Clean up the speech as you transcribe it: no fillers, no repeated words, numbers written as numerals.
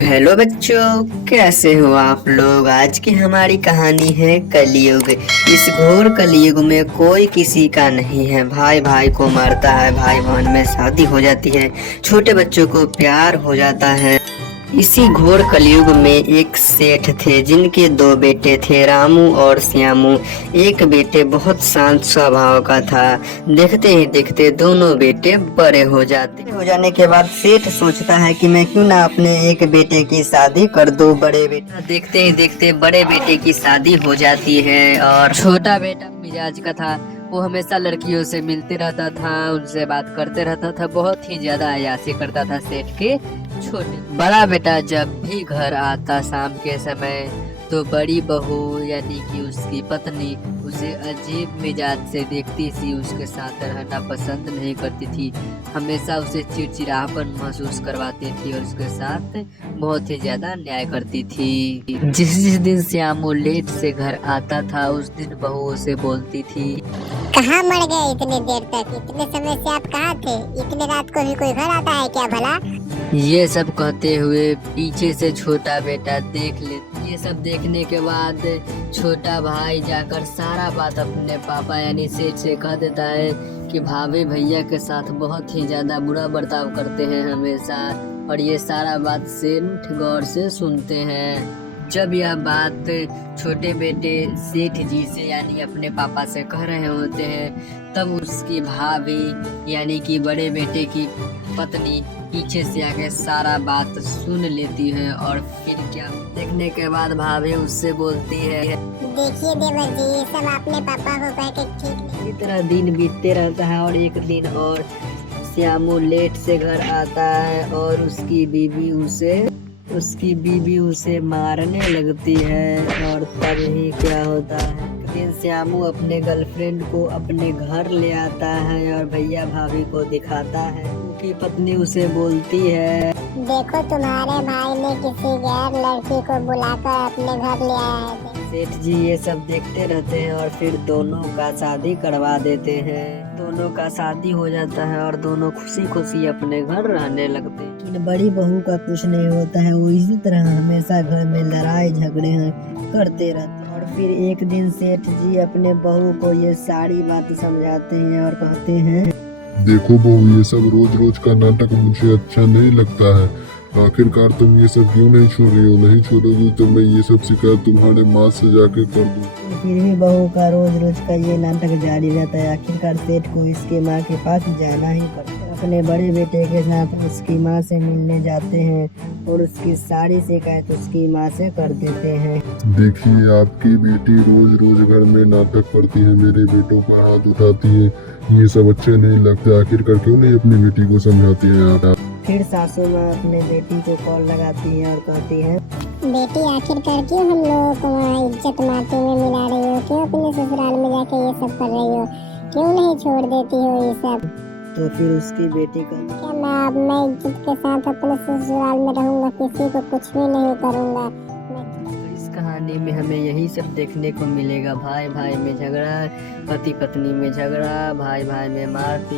Hello बच्चों, कैसे हो आप लोग। आज की हमारी कहानी है कलयुग। इस घोर कलयुग में कोई किसी का नहीं है। भाई भाई को मारता है, भाई बहन में शादी हो जाती है, छोटे बच्चों को प्यार हो जाता है। इसी घोर कलयुग में एक सेठ थे जिनके दो बेटे थे, रामू और श्यामू। एक बेटे बहुत शांत स्वभाव का था। देखते ही देखते दोनों बेटे बड़े हो जाने के बाद सेठ सोचता है कि मैं क्यों ना अपने एक बेटे की शादी कर दूं। बड़े बेटे देखते ही देखते बड़े बेटे की शादी हो जाती है और छोटा बेटा मिजाज का था। वो हमेशा लड़कियों से मिलते रहता था, उनसे बात करते रहता था, बहुत ही ज्यादा अय्याशी करता था सेठ के छोटे। बड़ा बेटा जब भी घर आता शाम के समय तो बड़ी बहू यानी कि उसकी पत्नी उसे अजीब मिजाज से देखती थी, उसके साथ रहना पसंद नहीं करती थी, हमेशा उसे चिड़चिड़ापन महसूस करवाती थी और उसके साथ बहुत ही ज्यादा अन्याय करती थी। जिस दिन श्यामू लेट से घर आता था उस दिन बहू उसे बोलती थी, कहाँ मर गए इतने देर तक? इतने समय से आप कहाँ थे? इतने रात को भी कोई घर आता है क्या भला? ये सब कहते हुए पीछे से छोटा बेटा देख ले। ये सब देखने के बाद छोटा भाई जाकर सारा बात अपने पापा यानी सेठ से कह देता है कि भाभी भैया के साथ बहुत ही ज्यादा बुरा बर्ताव करते हैं हमेशा, और ये सारा बात सेठ गौर से सुनते हैं। जब यह बात छोटे बेटे सेठ जी से यानी अपने पापा से कह रहे होते हैं तब उसकी भाभी यानी कि बड़े बेटे की पत्नी पीछे से आके सारा बात सुन लेती है और फिर क्या देखने के बाद भाभी उससे बोलती है, देखिए देवर जी, ये सब आपने पापा को कह के ठीक नहीं। इस तरह दिन बीतते रहता है और एक दिन और श्यामू लेट से घर आता है और उसकी बीवी उसे मारने लगती है। और तब ही क्या होता है, एक दिन श्यामू अपने गर्लफ्रेंड को अपने घर ले आता है और भैया भाभी को दिखाता है। उनकी पत्नी उसे बोलती है, देखो तुम्हारे भाई ने किसी गैर लड़की को बुलाकर अपने घर ले आया है। सेठ जी ये सब देखते रहते हैं और फिर दोनों का शादी करवा देते हैं। दोनों का शादी हो जाता है और दोनों खुशी खुशी अपने घर रहने लगते हैं। लेकिन बड़ी बहू का कुछ नहीं होता है, वो इसी तरह हमेशा घर में लड़ाई झगड़े करते रहते हैं। और फिर एक दिन सेठ जी अपने बहू को ये सारी बात समझाते हैं और कहते हैं, देखो बहू, ये सब रोज रोज का नाटक मुझे अच्छा नहीं लगता है। आखिरकार तुम ये सब क्यों नहीं छोड़ रही हो? नहीं छोड़ोगी तो मैं ये सब शिकायत तुम्हारे माँ से जाके कर दूँ। फिर भी बहू का रोज रोज का ये नाटक जारी रहता है। आखिरकार सेठ को इसके माँ के पास जाना ही पड़ता है। अपने बड़े बेटे के साथ उसकी माँ से मिलने जाते हैं और उसकी सारी शिकायत उसकी माँ से कर देते हैं। देखिए, आपकी बेटी रोज रोज घर में नाटक करती है, मेरे बेटों पर हाथ उठाती है, ये सब अच्छे नहीं लगते। आखिरकार क्यों नहीं अपनी बेटी को समझाती हैं आप? फिर सासू माँ अपने बेटी को कॉल लगाती है और कहती है, बेटी आखिरकार क्यों हम लोगों को वहाँ इज्जत माटी में मिला रही हो? क्यों अपने ससुराल में जाके ये सब कर रही हो? क्यों नहीं छोड़ देती हो ये सब? तो फिर उसकी बेटी का क्या मैं इज्जत के साथ अपने ससुराल में रहूंगा, किसी को कुछ भी नहीं करूंगा। इस कहानी में हमें यही सब देखने को मिलेगा। भाई भाई में झगड़ा, पति पत्नी में झगड़ा, भाई भाई में मारपीट।